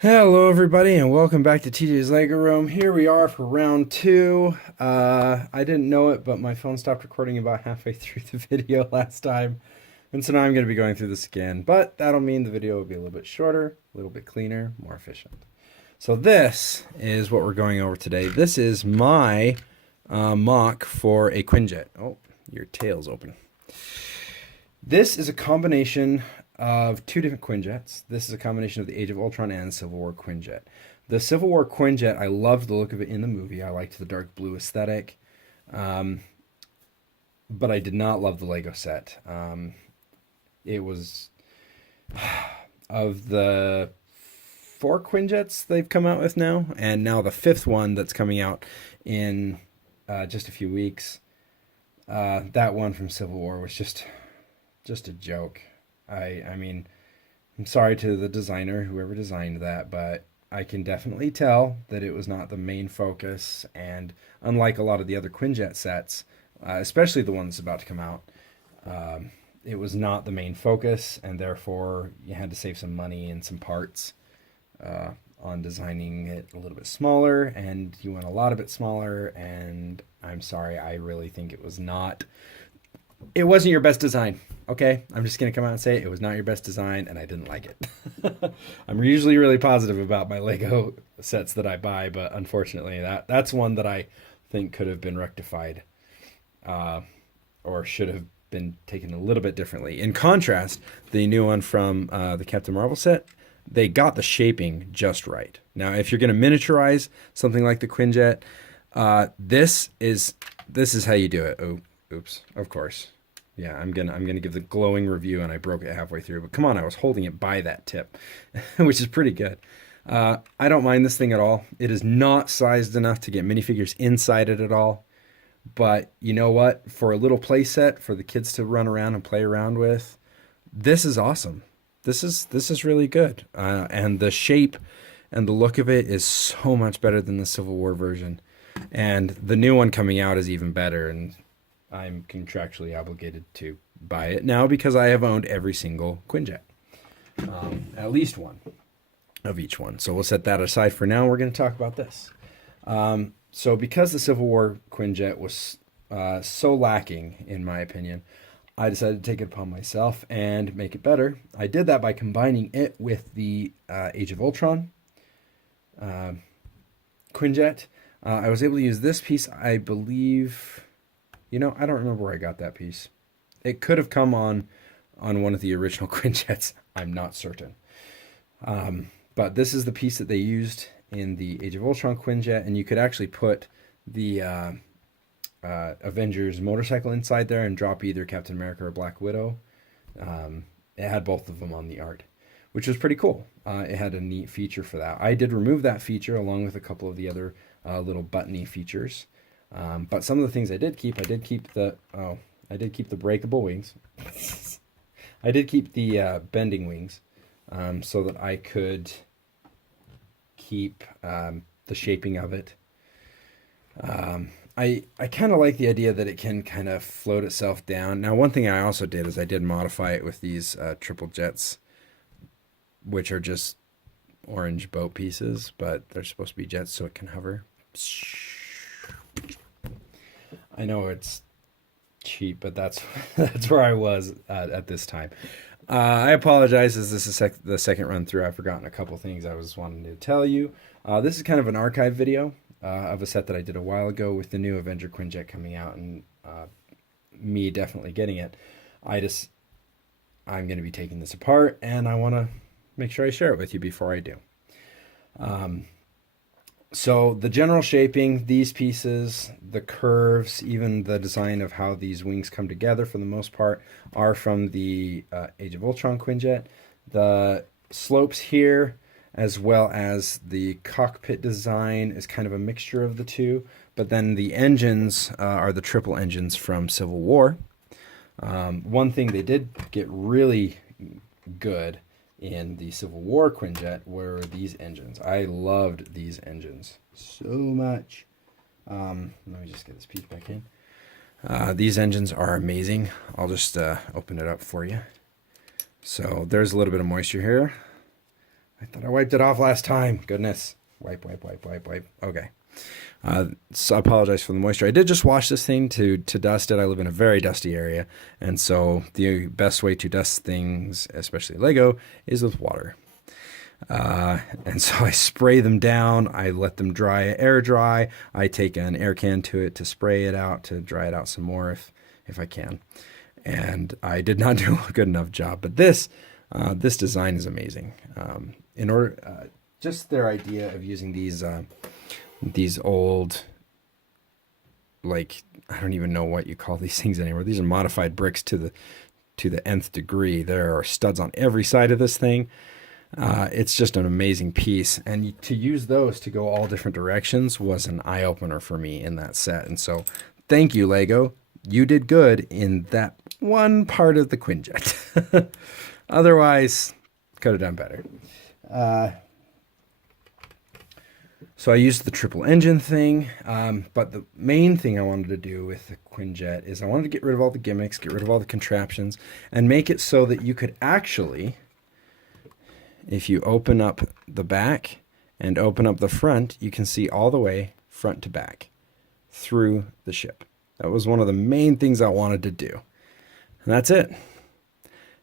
Hello, everybody, and welcome back to TJ's Lego Room. Here we are for round two. I didn't know it, but my phone stopped recording about halfway through the video last time. And so now I'm going to be going through this again. But that'll mean the video will be a little bit shorter, a little bit cleaner, more efficient. So this is what we're going over today. This is my mock for a Quinjet. Oh, your tail's open. This is a combination of two different Quinjets. This is a combination of the Age of Ultron and Civil War Quinjet. The Civil War Quinjet, I loved the look of it in the movie. I liked the dark blue aesthetic. But I did not love the Lego set. It was of the four Quinjets they've come out with now, and now the fifth one that's coming out in just a few weeks. That one from Civil War was just a joke. I mean, I'm sorry to the designer, whoever designed that, but I can definitely tell that it was not the main focus. And unlike a lot of the other Quinjet sets, especially the one that's about to come out, it was not the main focus, and therefore you had to save some money and some parts on designing it a little bit smaller, and you went a lot of it smaller. And I'm sorry, I really think it wasn't your best design. Okay, I'm just gonna come out and say it was not your best design, and I didn't like it. I'm usually really positive about my Lego sets that I buy, but unfortunately, that's one that I think could have been rectified, or should have been taken a little bit differently. In contrast, the new one from the Captain Marvel set, they got the shaping just right. Now, if you're gonna miniaturize something like the Quinjet, this is how you do it. Oh, oops, of course. Yeah, I'm gonna give the glowing review, and I broke it halfway through. But come on, I was holding it by that tip, which is pretty good. I don't mind this thing at all. It is not sized enough to get minifigures inside it at all. But you know what? For a little play set for the kids to run around and play around with, this is awesome. This is really good. And the shape and the look of it is so much better than the Civil War version. And the new one coming out is even better. And I'm contractually obligated to buy it now because I have owned every single Quinjet, at least one of each one. So we'll set that aside for now. We're going to talk about this. So because the Civil War Quinjet was so lacking, in my opinion, I decided to take it upon myself and make it better. I did that by combining it with the Age of Ultron Quinjet. I was able to use this piece, I believe. I don't remember where I got that piece. It could have come on one of the original Quinjets. I'm not certain. But this is the piece that they used in the Age of Ultron Quinjet, and you could actually put the Avengers motorcycle inside there and drop either Captain America or Black Widow. It had both of them on the art, which was pretty cool. It had a neat feature for that. I did remove that feature along with a couple of the other little buttony features. But some of the things I did keep the breakable wings. I did keep the bending wings, so that I could keep the shaping of it. I kind of like the idea that it can kind of float itself down. Now, one thing I also did is I did modify it with these triple jets, which are just orange boat pieces, but they're supposed to be jets so it can hover. I know it's cheap, but that's where I was at this time. I apologize, as this is the second run through. I've forgotten a couple things I was wanting to tell you. This is kind of an archive video of a set that I did a while ago with the new Avenger Quinjet coming out, and me definitely getting it. I'm going to be taking this apart, and I want to make sure I share it with you before I do. So the general shaping, these pieces, the curves, even the design of how these wings come together for the most part are from the Age of Ultron Quinjet. The slopes here, as well as the cockpit design, is kind of a mixture of the two. But then the engines are the triple engines from Civil War. One thing they did get really good in the Civil War Quinjet were these engines. I loved these engines so much. Let me just get this piece back in. These engines are amazing. I'll just open it up for you. So there's a little bit of moisture here. I thought I wiped it off last time. Goodness. Wipe. Okay. So I apologize for the moisture. I did just wash this thing to dust it. I live in a very dusty area, and so the best way to dust things, especially Lego, is with water. And so I spray them down. I let them dry, air dry. I take an air can to it to spray it out, to dry it out some more if I can. And I did not do a good enough job. But this design is amazing. Just their idea of using these old, like, I don't even know what you call these things anymore. These are modified bricks to the nth degree. There are studs on every side of this thing. It's just an amazing piece, and to use those to go all different directions was an eye-opener for me in that set. And so thank you, Lego. You did good in that one part of the Quinjet. Otherwise, could have done better. So I used the triple engine thing, but the main thing I wanted to do with the Quinjet is I wanted to get rid of all the gimmicks, get rid of all the contraptions, and make it so that you could actually, if you open up the back and open up the front, you can see all the way front to back through the ship. That was one of the main things I wanted to do. And that's it.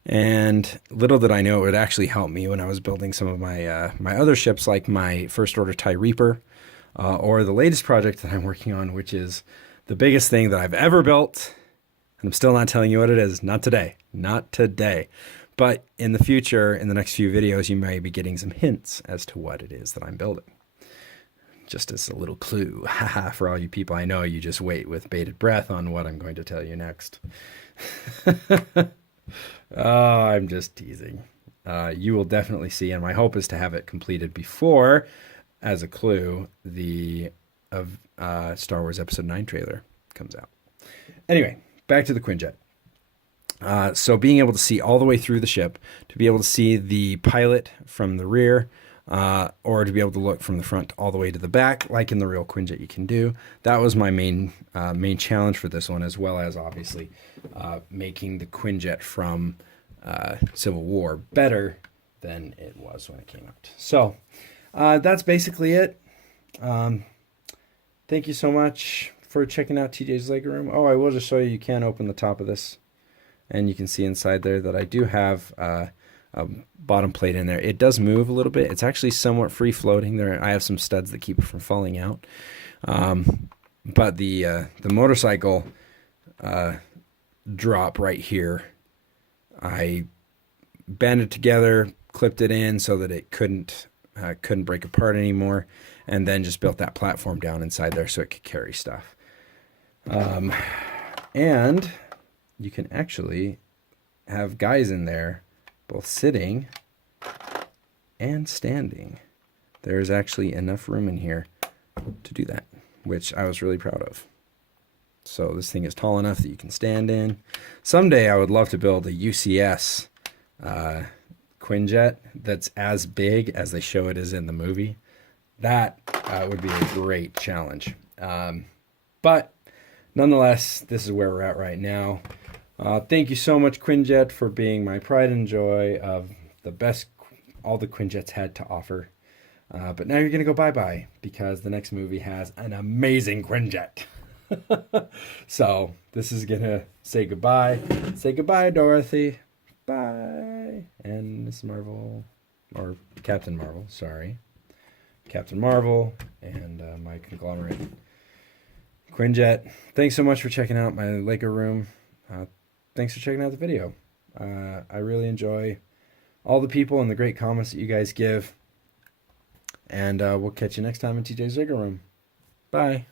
And little did I know it would actually help me when I was building some of my my other ships, like my First Order TIE Reaper, or the latest project that I'm working on, which is the biggest thing that I've ever built. And I'm still not telling you what it is. Not today. Not today. But in the future, in the next few videos, you may be getting some hints as to what it is that I'm building. Just as a little clue. Haha, for all you people I know, you just wait with bated breath on what I'm going to tell you next. Oh, I'm just teasing. You will definitely see, and my hope is to have it completed before, as a clue, the Star Wars Episode 9 trailer comes out. Anyway, back to the Quinjet. So being able to see all the way through the ship, to be able to see the pilot from the rear, or to be able to look from the front all the way to the back, like in the real Quinjet you can do. That was my main challenge for this one, as well as obviously making the Quinjet from Civil War better than it was when it came out. So that's basically it. Thank you so much for checking out TJ's Lego Room. Oh, I will just show you, you can open the top of this, and you can see inside there that I do have a bottom plate in there. It does move a little bit. It's actually somewhat free floating there. I have some studs that keep it from falling out. But the motorcycle drop right here, I banded together, clipped it in so that it couldn't break apart anymore, and then just built that platform down inside there so it could carry stuff. And you can actually have guys in there both sitting and standing. There's actually enough room in here to do that, which I was really proud of. So this thing is tall enough that you can stand in. Someday I would love to build a UCS Quinjet that's as big as they show it is in the movie. That would be a great challenge. But nonetheless, this is where we're at right now. Thank you so much, Quinjet, for being my pride and joy of the best all the Quinjets had to offer. But now you're going to go bye-bye, because the next movie has an amazing Quinjet. So this is going to say goodbye. Say goodbye, Dorothy. Bye. And Miss Marvel, or Captain Marvel, sorry. Captain Marvel and my conglomerate Quinjet. Thanks so much for checking out my Lego room. Thanks for checking out the video. I really enjoy all the people and the great comments that you guys give. And we'll catch you next time in TJ's Lego room. Bye.